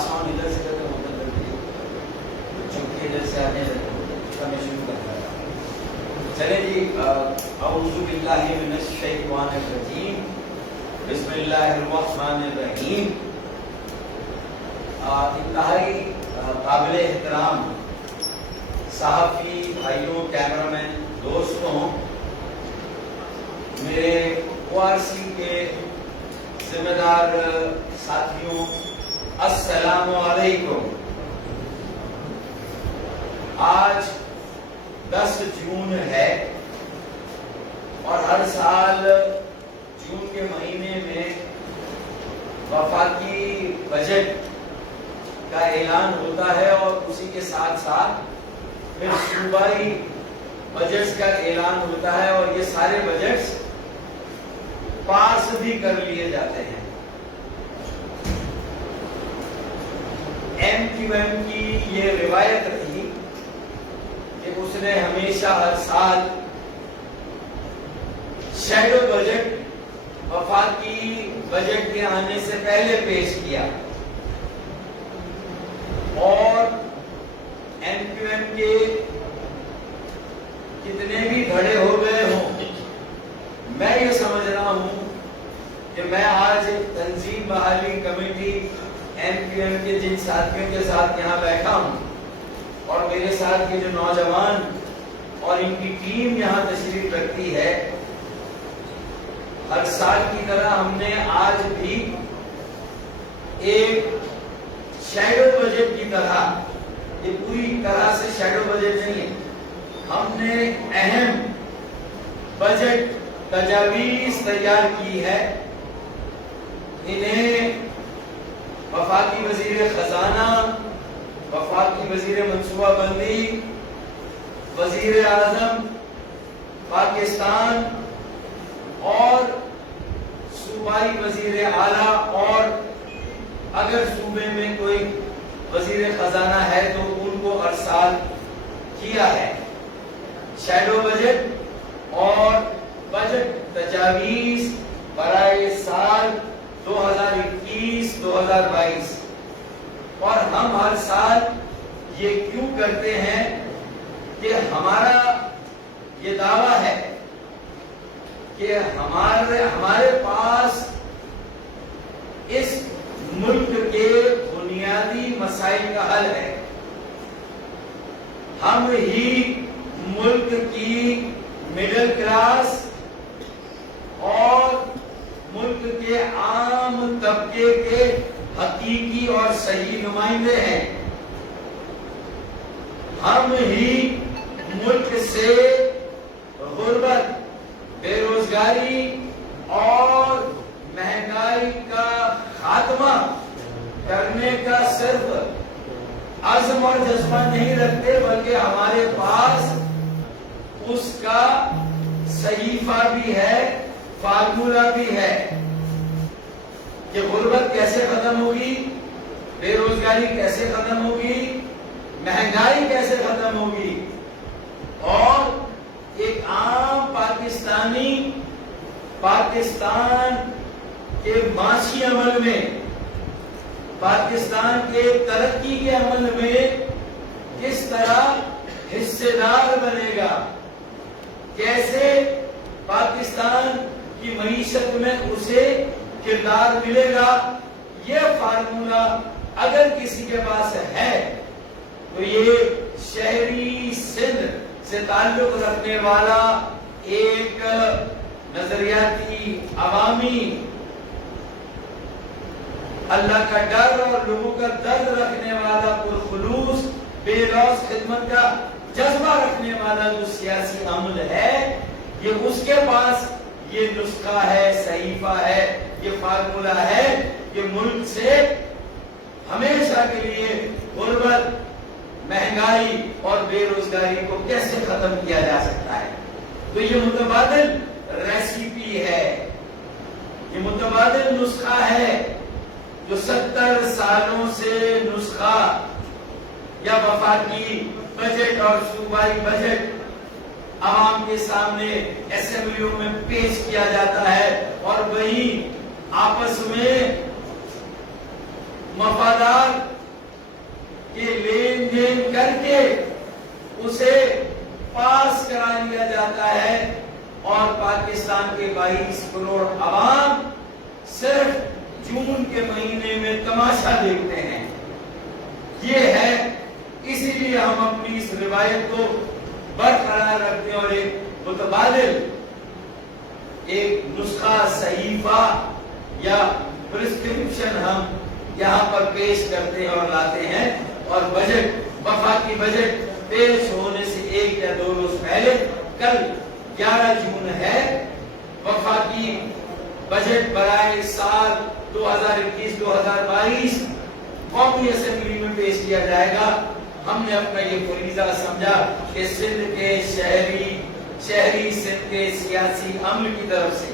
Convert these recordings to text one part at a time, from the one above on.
پاس آن ادھر سے کرتے ہوتے کرتے چونکہ ادھر سے آنے لگے میں شروع کرتا تھا. چلے جی. اعوذ باللہ من الشیطان الرجیم. بسم اللہ الرحمن الرحیم. انتہائی قابل احترام صحافی بھائیوں، کیمرہ مین دوستوں، میرے ORC کے ذمہ دار ساتھیوں، السلام علیکم. آج 10 جون ہے اور ہر سال جون کے مہینے میں وفاقی بجٹ کا اعلان ہوتا ہے اور اسی کے ساتھ ساتھ پھر صوبائی بجٹس کا اعلان ہوتا ہے اور یہ سارے بجٹس پاس بھی کر لیے جاتے ہیں. MQM کی یہ روایت رہی کہ اس نے ہمیشہ ہر سال شیڈو بجٹ وفاقی بجٹ کے آنے سے پہلے پیش کیا اور MQM کے کتنے بھی گھڑے ہو گئے ہوں، میں یہ سمجھ رہا ہوں کہ میں آج تنظیم بحالی کمیٹی MQM کے جن ساتھیوں کے ساتھ یہاں بیٹھا ہوں اور میرے ساتھ یہ جو نوجوان اور ان کی ٹیم یہاں تشریف رکھتی ہے، ہر سال کی طرح ہم نے آج بھی ایک شیڈو بجٹ کی طرح، یہ پوری طرح سے شیڈو بجٹ نہیں ہے، ہم نے اہم بجٹ تجاویز تیار کی ہے. انہیں وفاقی وزیر خزانہ، وفاقی وزیر منصوبہ بندی، وزیر اعظم پاکستان اور صوبائی وزیر اعلیٰ، اور اگر صوبے میں کوئی وزیر خزانہ ہے تو ان کو ارسال کیا ہے. شیڈو بجٹ اور بجٹ تجاویز برائے سال 2021-2022. اور ہم ہر سال یہ کیوں کرتے ہیں کہ ہمارا یہ دعویٰ ہے کہ ہمارے پاس اس ملک کے بنیادی مسائل کا حل ہے. ہم ہی ملک کی مڈل کلاس اور ملک کے عام طبقے کے حقیقی اور صحیح نمائندے ہیں. ہم ہی ملک سے غربت، بے روزگاری اور مہنگائی کا خاتمہ کرنے کا صرف عزم اور جذبہ نہیں رکھتے، بلکہ ہمارے پاس اس کا صحیفہ بھی ہے، فارمولا بھی ہے کہ غربت کیسے ختم ہوگی، بے روزگاری کیسے ختم ہوگی، مہنگائی کیسے ختم ہوگی، اور ایک عام پاکستانی پاکستان کے معاشی عمل میں، پاکستان کے ترقی کے عمل میں کس طرح حصے دار بنے گا، کیسے پاکستان کی معیشت میں اسے کردار ملے گا. یہ فارمولا اگر کسی کے پاس ہے تو یہ شہری سندھ سے تعلق رکھنے والا ایک نظریاتی، عوامی، اللہ کا ڈر اور لوگوں کا درد رکھنے والا، پرخلوص بے لوث خدمت کا جذبہ رکھنے والا جو سیاسی عمل ہے، یہ اس کے پاس یہ نسخہ ہے، صحیفہ ہے، یہ فارمولا ہے کہ ملک سے ہمیشہ کے لیے غربت، مہنگائی اور بے روزگاری کو کیسے ختم کیا جا سکتا ہے. تو یہ متبادل ریسیپی ہے، یہ متبادل نسخہ ہے جو 70 سالوں سے نسخہ یا وفاقی بجٹ اور صوبائی بجٹ عوام کے سامنے اسمبلیوں میں پیش کیا جاتا ہے اور وہی آپس میں مفادات اسے پاس کرا لیا جاتا ہے اور پاکستان کے 22 کروڑ عوام صرف جون کے مہینے میں تماشا دیکھتے ہیں. یہ ہے، اسی لیے ہم اپنی اس روایت کو برقرار رکھتے ہیں اور ایک متبادل، ایک نسخہ، صحیفہ یا پرسکرپشن ہم یہاں پر پیش کرتے ہیں اور لاتے ہیں. اور بجٹ، وفاقی بجٹ پیش ہونے سے 1 یا 2 روز پہلے، کل 11 جون ہے، وفاقی بجٹ برائے سال 2021-2022 قومی اسمبلی میں پیش کیا جائے گا. ہم نے اپنا یہ فریضہ سمجھا کہ سندھ کے شہری سندھ کے سیاسی عمل کی طرف سے،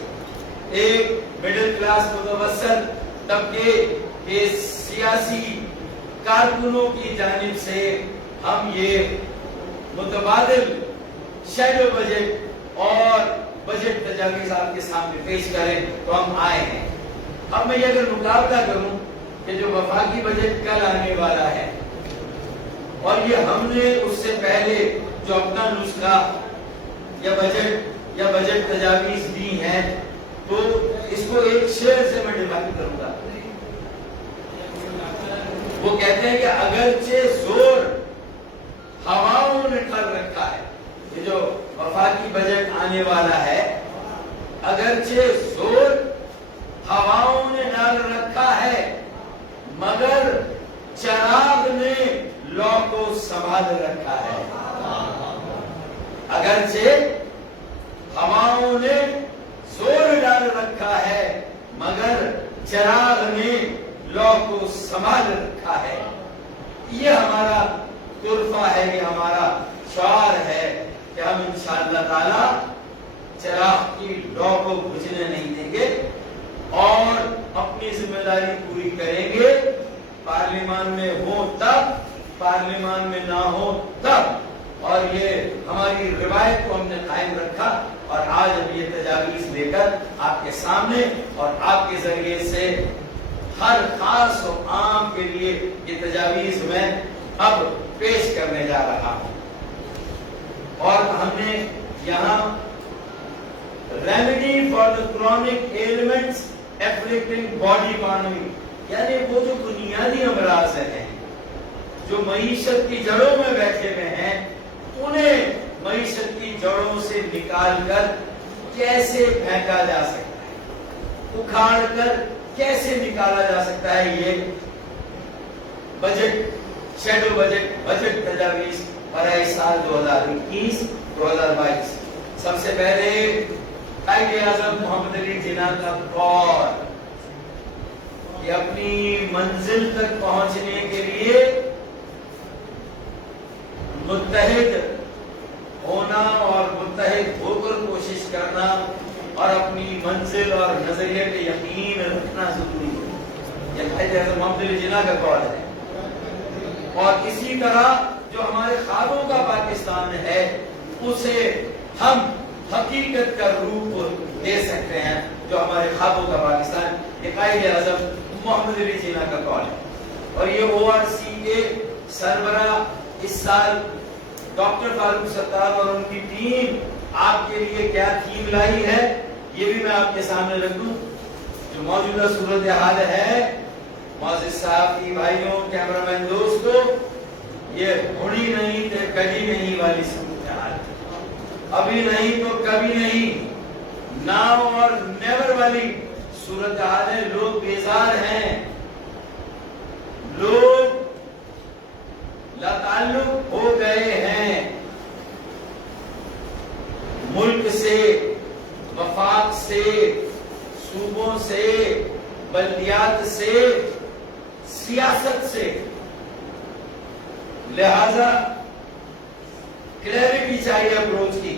ایک مڈل کلاس متوسط طبقے کے سیاسی کارکنوں کی جانب سے ہم یہ متبادل شیڈو بجٹ اور بجٹ تجاویز آپ کے سامنے پیش کریں تو ہم آئے ہیں. اب میں یہ اگر مقابلہ کروں کہ جو وفاقی بجٹ کل آنے والا ہے اور یہ ہم نے اس سے پہلے جو اپنا نسخہ یا بجٹ تجاویز دی ہیں، تو اس کو ایک شعر سے میں ڈیفائن کروں گا. وہ کہتے ہیں کہ اگرچہ زور ہواؤں نے کر رکھا ہے، یہ جو وفاقی بجٹ آنے والا ہے، اگرچہ زور ہواؤں نے ڈال رکھا ہے، مگر چراغ نے لو کو سنبھال رکھا ہے. اگرچہ ہواؤں نے زور ڈال رکھا ہے، مگر چراغ نے لو کو سنبھال رکھا ہے. یہ ہمارا طرفہ ہے، یہ ہمارا شعار ہے کہ ہم انشاءاللہ تعالی چراغ کی لو کو بجھنے نہیں دیں گے اور اپنی ذمہ داری پوری کریں گے. پارلیمان میں ہو تب، پارلیمان میں نہ ہو تب. اور یہ ہماری روایت کو ہم نے قائم رکھا اور آج اب یہ تجاویز لے کر آپ کے سامنے اور آپ کے ذریعے سے ہر خاص و عام کے لیے یہ تجاویز میں اب پیش کرنے جا رہا ہوں. اور ہم نے یہاں remedy for the chronic ailments afflicting body economy, یعنی وہ جو بنیادی امراض ہیں جو معیشت کی جڑوں میں بیٹھے ہوئے ہیں، انہیں معیشت کی جڑوں سے نکال کر کیسے پھینکا جا سکتا ہے، اکھاڑ کر کیسے نکالا جا سکتا ہے. یہ بجٹ، شیڈو بجٹ تجاویز برائے سال 2021-2022. سب سے پہلے قائد اعظم محمد علی جناح کا قول کہ اپنی منزل تک پہنچنے کے لیے متحد ہونا اور متحد ہو کر کوشش کرنا اور اپنی منزل اور نظریے پہ یقین رکھنا ضروری ہے. یہ قائد اعظم محمد علی جناح کا قول ہے. اور اسی طرح جو ہمارے خوابوں کا پاکستان ہے، اسے ہم حقیقت کا روپ دے سکتے ہیں. جو ہمارے خوابوں کا پاکستان، یہ قائد اعظم محمد علی جناح کا قول ہے. اور یہ ORC کے سربراہ اس سال ڈاکٹر فاروق ستار اور ان کی ٹیم آپ کے لیے کیا تھیم لائی ہے، یہ بھی میں آپ کے سامنے رکھ دوں. جو موجودہ صورتحال ہے، معزز صحافی بھائیوں، کیمرہ مین دوستو، یہ ہوڑی نہیں تو کبھی نہیں والی صورتحال، ابھی نہیں تو کبھی نہیں، ناؤ اور نیور والی صورتحال ہے. لوگ بیزار ہیں، لوگ لاتعلق ہو گئے ہیں ملک سے، وفاق سے، صوبوں سے، بلدیات سے، سیاست سے. لہذا کلیئرٹی چاہیے اپروچ کی.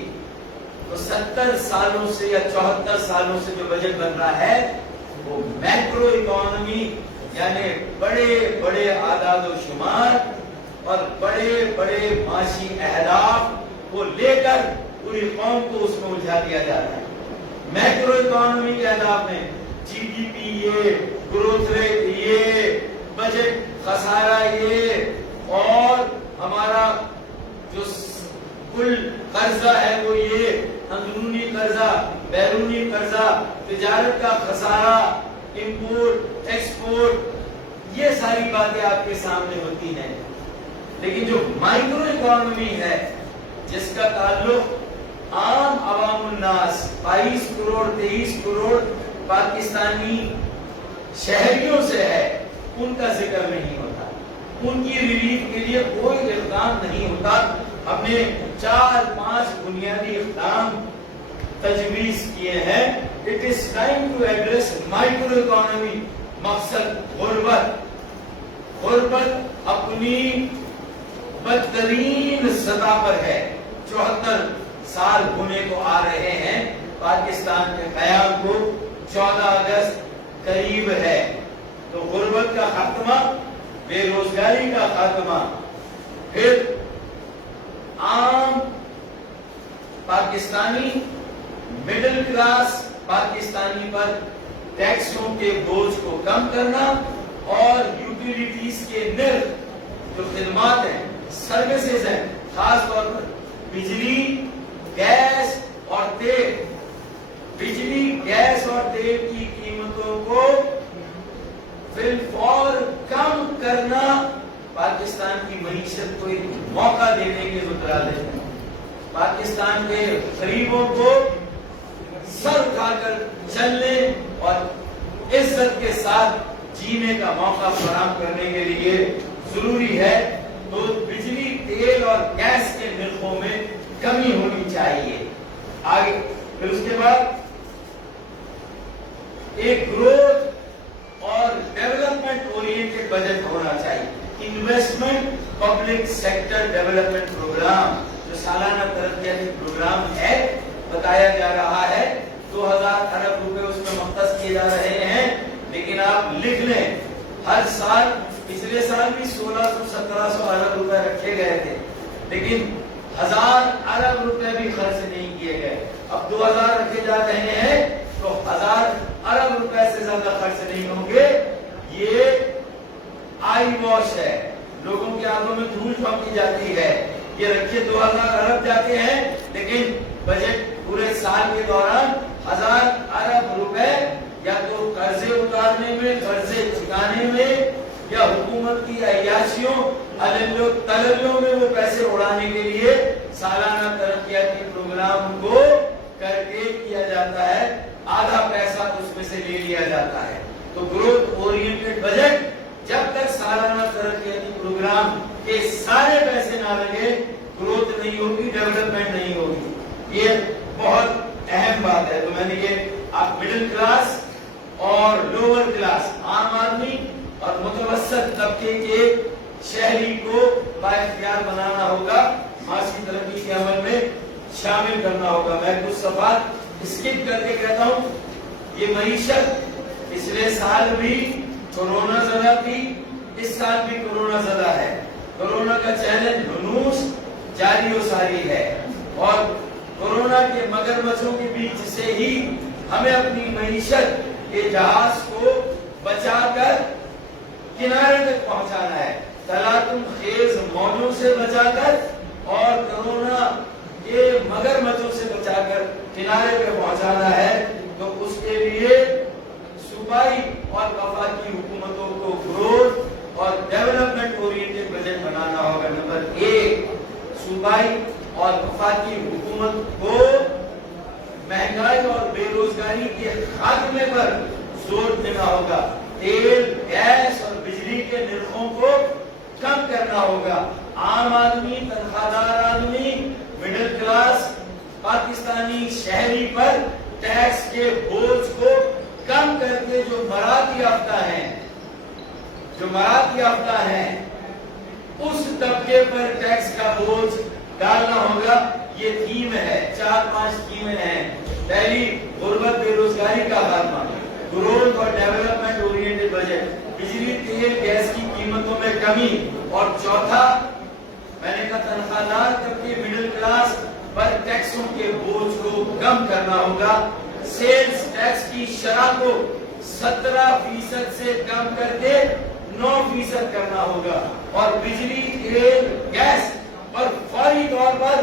تو 70 سالوں سے یا 74 سالوں سے جو بجٹ بن رہا ہے، وہ میکرو اکانومی یعنی بڑے بڑے اعداد و شمار اور بڑے بڑے معاشی اہداف کو لے کر پوری قوم کو اس میں الجھا دیا جا رہا ہے. میکرو اکانومی کے اہداف میں GDP یہ، گروتھ ریٹ یہ، بجٹ خسارہ یہ، اور ہمارا جو کل قرضہ ہے وہ یہ اندرونی قرضہ، بیرونی قرضہ، تجارت کا خسارہ، امپورٹ ایکسپورٹ، یہ ساری باتیں آپ کے سامنے ہوتی ہیں۔ لیکن جو مائکرو اکانومی ہے جس کا تعلق عام عوام الناس 22 کروڑ 23 کروڑ پاکستانی شہریوں سے ہے، ان کا ذکر نہیں ہوتا، ان کی ریلیف کے لیے کوئی اقدام نہیں ہوتا۔ ہم نے 4-5 بنیادی اقدام تجویز کیے ہیں۔ It is time to address micro economy۔ مقصد غربت اپنی بدترین سطح پر ہے، 74 سال ہونے کو آ رہے ہیں پاکستان کے قیام کو، 14 اگست قریب ہے، تو غربت کا خاتمہ، بے روزگاری کا خاتمہ، پھر عام پاکستانی مڈل کلاس پاکستانی پر ٹیکسوں کے بوجھ کو کم کرنا، اور یوٹیلیٹیز کے نرخ جو خدمات ہیں، سروسز ہیں، خاص طور پر بجلی، گیس اور تیل، بجلی، گیس اور تیل کی قیمتوں کو فی الفور کم کرنا، پاکستان کی معیشت کو ایک موقع دینے کے مترادف ہے۔ پاکستان کے غریبوں کو سر اٹھا کر چلنے اور عزت کے ساتھ جینے کا موقع فراہم کرنے کے لیے ضروری ہے، تو بجلی، تیل اور گیس کے نرخوں میں کمی ہونی چاہیے۔ آگے پھر اس کے بعد ایک گروتھ اور ڈیولپمنٹ اورینٹڈ بجٹ ہونا چاہیے۔ Investment public sector development program جو سالانہ ترقیاتی پروگرام ہے، بتایا جا رہا ہے 2000 ارب روپے اس میں مختص کیے جا رہے ہیں، لیکن آپ لکھ لیں ہر سال، پچھلے سال بھی 1600-1700 ارب روپے رکھے گئے تھے، لیکن 1000 ارب روپے بھی خرچ نہیں کیے گئے۔ اب 2000 رکھے جا رہے ہیں تو 1000 ارب روپے سے زیادہ خرچ نہیں ہوں گے۔ یہ آئی واش ہے، لوگوں کے آنکھوں میں دھول جھونکی جاتی ہے۔ یہ رکھے 2000 ارب جاتے ہیں، لیکن بجٹ پورے سال کے دوران 1000 ارب روپے یا تو قرضے اتارنے میں، قرضے چکانے میں، یا حکومت کی عیاشیوں تللیوں میں وہ پیسے اڑانے کے لیے سالانہ ترقیاتی پروگرام کو کر کے کیا جاتا ہے، آدھا پیسہ اس میں سے لے لیا جاتا ہے۔ تو گروتھ اورینٹڈ بجٹ، جب تک سالانہ ترقیاتی پروگرام کے سارے پیسے نہ لگے، گروتھ نہیں ہوگی، ڈیولپمنٹ نہیں ہوگی۔ یہ بہت اہم بات ہے۔ تو میں نے یہ آپ مڈل کلاس اور لوور کلاس، عام آدمی اور متوسط طبقے کے شہری کو بااختیار بنانا ہوگا، معاشی ترقی کے عمل میں شامل کرنا ہوگا۔ میں کچھ صفحات اسکپ کر کے کہتا ہوں۔ یہ معیشت پچھلے سال بھی کورونا زدہ تھی، اس سال بھی کورونا زدہ ہے۔ کورونا کا چیلنج ہنوز جاری و ساری ہے، اور کورونا کے مگرمچھوں کے بیچ سے ہی ہمیں اپنی معیشت کے جہاز کو بچا کر کنارے تک پہنچانا ہے، تلاطم خیز موجوں سے بچا کر اور کورونا کے مگرمچھوں سے بچا کر کنارے پہ پہنچانا ہے۔ تو اس کے لیے صوبائی اور وفاقی حکومتوں کو گروتھ اور ڈیولپمنٹ اورینٹڈ بجٹ بنانا ہوگا۔ نمبر 1، صوبائی اور وفاقی حکومت کو مہنگائی اور بے روزگاری کے خاتمے پر زور دینا ہوگا، تیل، گیس اور بجلی کے نرخوں کو کم کرنا ہوگا۔ عام آدمی، تنخواہ دار آدمی، مڈل کلاس پاکستانی شہری پر ٹیکس کے بوجھ کو کم کر کے جو مراد یافتہ ہیں اس طبقے پر ٹیکس کا بوجھ ڈالنا ہوگا۔ یہ تھیم ہے، 4-5 تھیمیں ہیں۔ پہلی، غربت بے روزگاری کا خاتمہ، گروتھ اور ڈیولپمنٹ اورینٹڈ بجٹ، بجلی، تیل، گیس کی قیمتوں میں کمی، اور چوتھا میں نے کہا تنخواہ دار طبقے مڈل کلاس پر ٹیکسوں کے بوجھ کو کم کرنا ہوگا۔ سیلز ٹیکس کی شرح کو 17% سے کم کر کے 9% کرنا ہوگا، اور بجلی، تیل، گیس اور فوری طور پر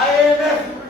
IMF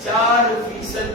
4%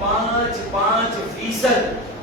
5%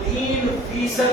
3%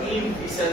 3%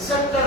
70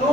$2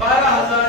12,000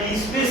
20-20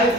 IT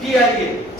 PIA,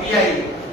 PIA,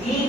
3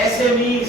SMEs,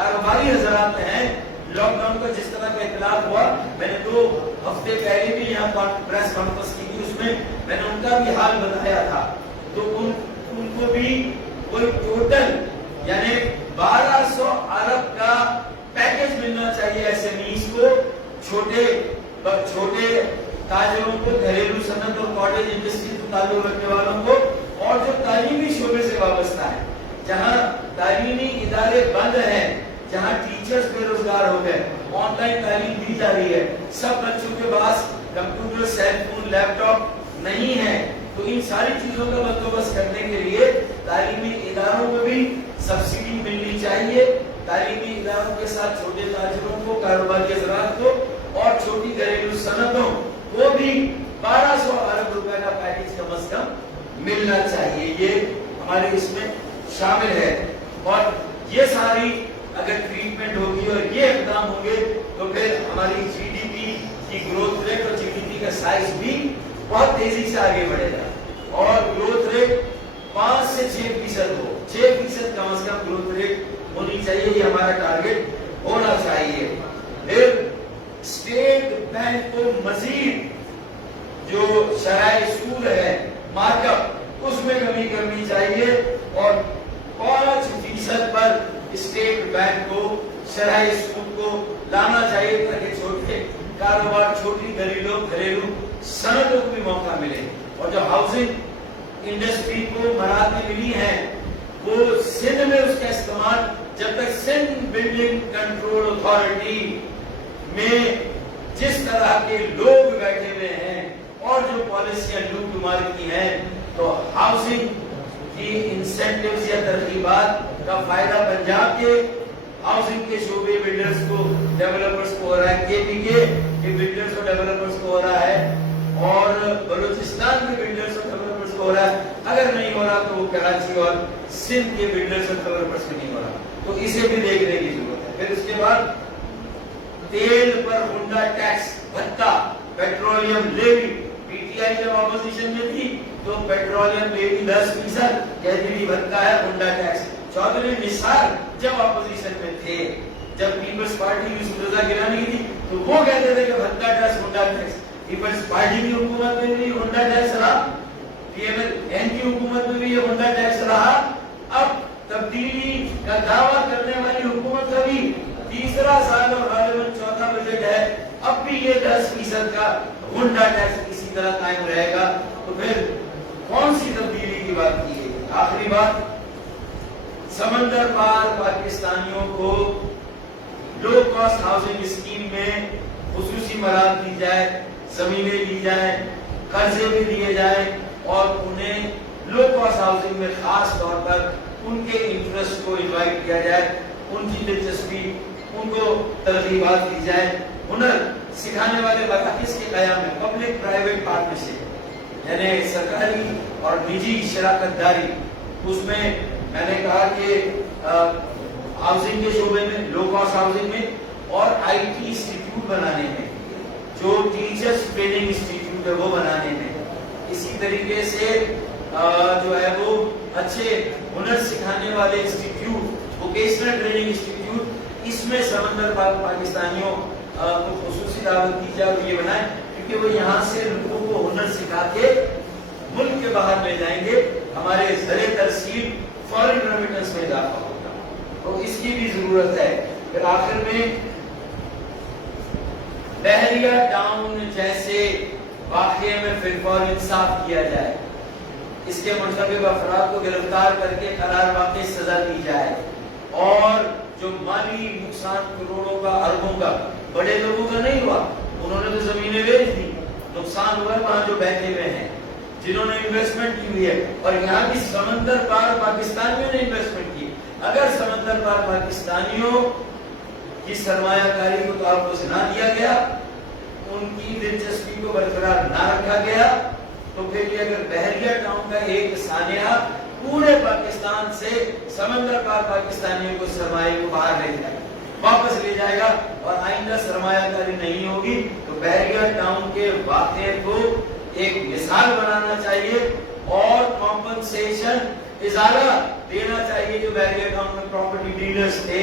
کاروباری حضرات ہیں، لاک ڈاؤن کا جس طرح کا اطلاع ہوا، میں نے 2 ہفتے پہلے بھی یہاں پریس کانفرنس کی تھی، اس میں میں نے ان کا بھی حال بتایا تھا، تو ان کو بھی کوئی ٹوٹل یعنی 1200 ارب کا پیکج ملنا چاہیے ایس ایم ایز کو، چھوٹے تاجروں کو، گھریلو صنعت اور کاٹیج انڈسٹری سے تعلق رکھنے والوں کو، اور جو تعلیمی شعبے سے وابستہ ہے، جہاں تعلیمی ادارے بند ہیں، جہاں ٹیچرز بے روزگار ہو گئے، آن لائن تعلیم دی جا رہی ہے، سب بچوں کے پاس کمپیوٹر، سیل فون، لیپ ٹاپ نہیں ہے، تو ان ساری چیزوں کا بندوبست کرنے کے لیے تعلیمی اداروں کو بھی سبسڈی ملنی چاہیے، تعلیمی اداروں کے ساتھ چھوٹے تاجروں کو، کاروباری حضرات کو اور چھوٹی گھریلو صنعتوں کو بھی 1200 ارب روپے کا پیکج کم از کم ملنا چاہیے، یہ ہمارے اس میں شامل ہے، اور یہ ساری اگر ٹریٹمنٹ ہوگی اور یہ اقدام ہوں گے تو پھر ہماری جی ڈی پی کی گروتھ ریٹ اور جی ڈی پی کا سائز بھی بہت تیزی سے آگے بڑھے گا، اور گروتھ ریٹ 5 سے 6% ہو، 6% کم از کم گروتھ ریٹ ہونی چاہیے، یہ ہمارا ٹارگیٹ ہونا چاہیے۔ پھر اسٹیٹ بینک کو مزید جو شرائع سود ہے، مارک اپ، اس میں کمی کرنی چاہیے، اور 5% پر اسٹیٹ بینک کو شرائع سود کو لانا چاہیے تاکہ چھوٹے کاروبار، چھوٹی گھریلو صنعتوں کو بھی موقع ملے، اور جو ہاؤسنگ انڈسٹری کو مراحل ملی ہیں وہ سندھ میں اس کا استعمال، جب تک سندھ بلڈنگ کنٹرول اتھارٹی میں جس طرح کے لوگ بیٹھے ہوئے ہیں اور جو پالیسیاں لوٹ مار کی ہیں، تو ہاؤسنگ کی انسینٹیوز یا ترغیبات کا فائدہ پنجاب کے ہاؤسنگ کے شعبے، بلڈرز کو، ڈیولپرز کو ہو رہا ہے، کے پی کے بلڈرز اور ڈیولپرز کو ہو رہا ہے، اور بلوچستان کے بلڈرز اور ڈیولپرز کو ہو رہا ہے، اگر نہیں ہو رہا تو وہ کراچی اور سندھ کے بلڈرز اور ڈیولپرز کو نہیں ہو رہا، تو اسے بھی دیکھنے کی ضرورت ہے۔ پھر اس کے بعد تیل پر ہنڈا ٹیکس، بھتہ، petroleum levy, P T I جب اپوزیشن میں تھی تو پیٹرولیم لیوی 10% کہتی تھی بھتہ ہے، ہنڈا ٹیکس۔ چودھری نثار جب اپوزیشن میں تھے، جب پیپلز پارٹی یوسف رضا گیلانی کی تھی تو وہ کہتے تھے کہ بھتہ ٹیکس، ہنڈا ٹیکس۔ پیپلز پارٹی کی حکومت میں بھی ہنڈا ٹیکس رہا، پی ایم ایل این کی حکومت میں بھی یہ ہنڈا ٹیکس رہا، اب تبدیلی کا دعویٰ کرنے والی حکومت کا بھی تیسرا سال اور غالباً چوتھا بجٹ ہے، اب بھی یہ 10% کا ہنڈا ٹیکس اسی طرح قائم رہے گا، تو پھر کون سی تبدیلی کی بات کی ہے؟ آخری بات، سمندر پار پاکستانیوں کو لو کاسٹ ہاؤسنگ اسکیم میں خصوصی مراحل دی جائے، زمینیں دی جائیں، قرضے بھی دیے جائیں، اور انہیں لو کاسٹ ہاؤسنگ میں خاص طور پر ان کے انٹرسٹ کو انوائٹ کیا جائے، ان کی دلچسپی، ان کو ترغیبات دی جائے، ہنر سکھانے والے مراکز کے قیام میں پبلک پرائیویٹ پارٹنرشپ یعنی سرکاری اور نجی شراکت داری، اس میں میں نے کہا کہ ہاؤسنگ کے شعبے میں، لو کاسٹ ہاؤسنگ میں، اور آئی ٹی انسٹیٹیوٹ بنانے میں، جو ٹیچرز ٹریننگ انسٹیٹیوٹ ہے وہ بنانے میں، اسی طریقے سے جو ہے وہ اچھے ہنر سکھانے والے انسٹیٹیوٹ، ووکیشنل ٹریننگ انسٹیٹیوٹ، اس میں سمندر پاکستانیوں کو خصوصی دعوت دی جائے اور یہ بنائیں، کیونکہ وہ یہاں سے لوگوں کو ہنر سکھا کے ملک کے باہر لے جائیں گے، ہمارے زر ترسیل فارن ریمیٹنس میں اضافہ ہوگا، تو اس کی بھی ضرورت ہے۔ پھر آخر میں بحریہ ٹاؤن جیسے واقعے میں فی الفور انصاف کیا جائے، اس کے مرتکب افراد کو گرفتار کر کے قرار واقع سزا دی جائے، اور جو مالی نقصان کروڑوں کا، اربوں کا، بڑے لوگوں کا نہیں ہوا، انہوں نے تو زمینیں بیچ دی، نقصان ہوا ہے وہاں جو بیٹھے ہوئے ہیں، جنہوں نے انویسٹمنٹ کی ہوئی ہے، اور یہاں کی سمندر پار پاکستانیوں نے انویسٹمنٹ کی۔ اگر سمندر پار پاکستانیوں کی سرمایہ کاری کو تحفظ نہ دیا گیا، ان کی دلچسپی کو برقرار نہ رکھا گیا، تو پھر یہ اگر بحریہ ٹاؤن کا ایک سانحہ پورے پاکستان سے سمندر پار پاکستانیوں کو سرمایہ کو باہر لے جائے، واپس لے جائے گا، اور آئندہ سرمایہ کاری نہیں ہوگی، تو بحریہ ٹاؤن کے واقعے کو ایک مثال بنانا چاہیے، اور کمپنسیشن ازالہ دینا چاہیے جو بحریہ ٹاؤن میں پراپرٹی ڈیلرز تھے،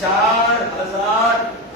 4000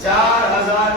4000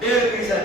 1.5%।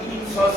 300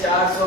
400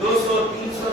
200, 300,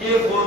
K4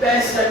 65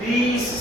20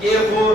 K4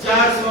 400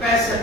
65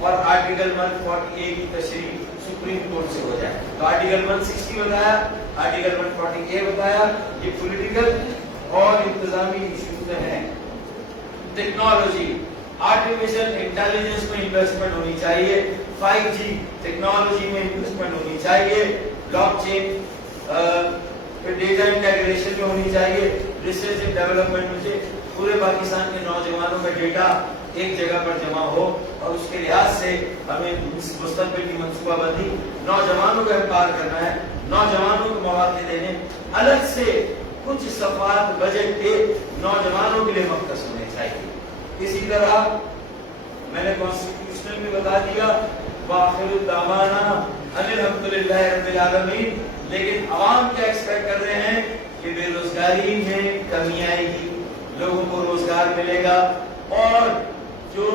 اور آرٹیکل 140A کی تشریح سپریم کورٹ سے ہو جائے. تو آرٹیکل 160 بتایا, آرٹیکل 140A بتایا, یہ پولیٹیکل اور انتظامی ایشوز ہیں. ٹیکنالوجی, آرٹیفیشل انٹیلیجنس میں انویسٹمنٹ ہونی چاہیے, 5G ٹیکنالوجی میں انویسٹمنٹ ہونی چاہیے, بلاک چین ڈیٹا انٹیگریشن میں ہونی چاہیے, ریسرچ اینڈ ڈیولپمنٹ میں پورے پاکستان کے نوجوانوں کا ڈیٹا ایک جگہ پر جمع ہو, اور اس کے لحاظ سے ہمیں مستقبل کی منصوبہ بندی, نوجوانوں کو امپاور کرنا ہے, نوجوانوں کو مواقع دینے, الگ سے کچھ صفحات بجٹ کے نوجوانوں کے لیے مختص ہونے چاہیے. اسی طرح میں نے کانسٹیٹیوشنل بھی بتا دیا, وآخر دعوانا ان الحمدللہ رب العالمین. لیکن عوام کیا ایکسپیکٹ کر رہے ہیں کہ بے روزگاری میں کمی آئے گی, لوگوں کو روزگار ملے گا, اور جو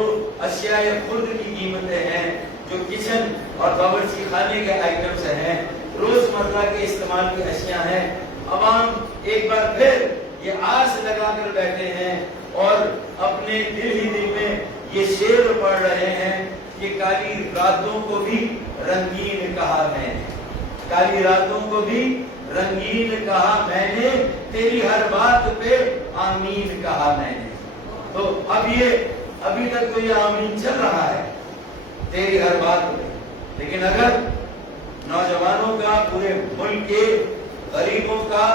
اشیاء خرد کی قیمتیں ہیں, جو کچن اور باورچی خانے کے آئٹمز ہیں, روزمرہ کے استعمال کی اشیاء ہیں, عوام ایک بار پھر یہ آس لگا کر بیٹھے ہیں اور اپنے دل ہی دل میں یہ شعر پڑھ رہے ہیں کہ کالی راتوں کو بھی رنگین کہا میں نے, کالی راتوں کو بھی رنگین کہا میں نے, تیری ہر بات پہ آمین کہا میں نے. تو اب یہ ابھی تک تو یہ آمین چل رہا ہے تیری ہر بات پہ, لیکن اگر نوجوانوں کا, پورے ملک کے غریبوں کا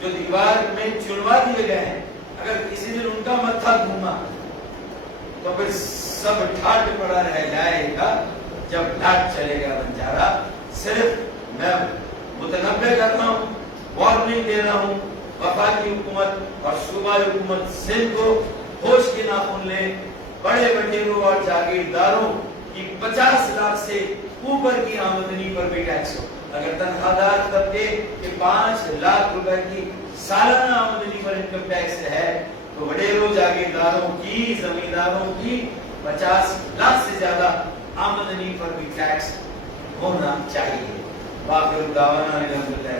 جو دیوار میں چنوا دیے گئے ہیں, اگر کسی دن ان کا متھا گھوما تو پھر سب ٹھاٹ پڑا رہ جائے گا جب ڈھاٹ چلے گا بنجارا. صرف میں متنبہ کر رہا ہوں, وارننگ دے رہا ہوں, وفاقی حکومت اور صوبائی حکومت سندھ کو ہوش کے ناخن لیں. بڑے بٹیروں اور جاگیرداروں کی 50 لاکھ سے اوپر کی آمدنی پر بھی ٹیکس ہو. اگر تنخواہ دار طبقے کے 5 لاکھ روپے کی سالانہ آمدنی پر انکم ٹیکس ہے, تو وڈیروں, جاگیرداروں کی, زمینداروں کی 50 لاکھ سے زیادہ آمدنی پر بھی ٹیکس ہونا چاہیے. باقی دعوانا الحمدللہ.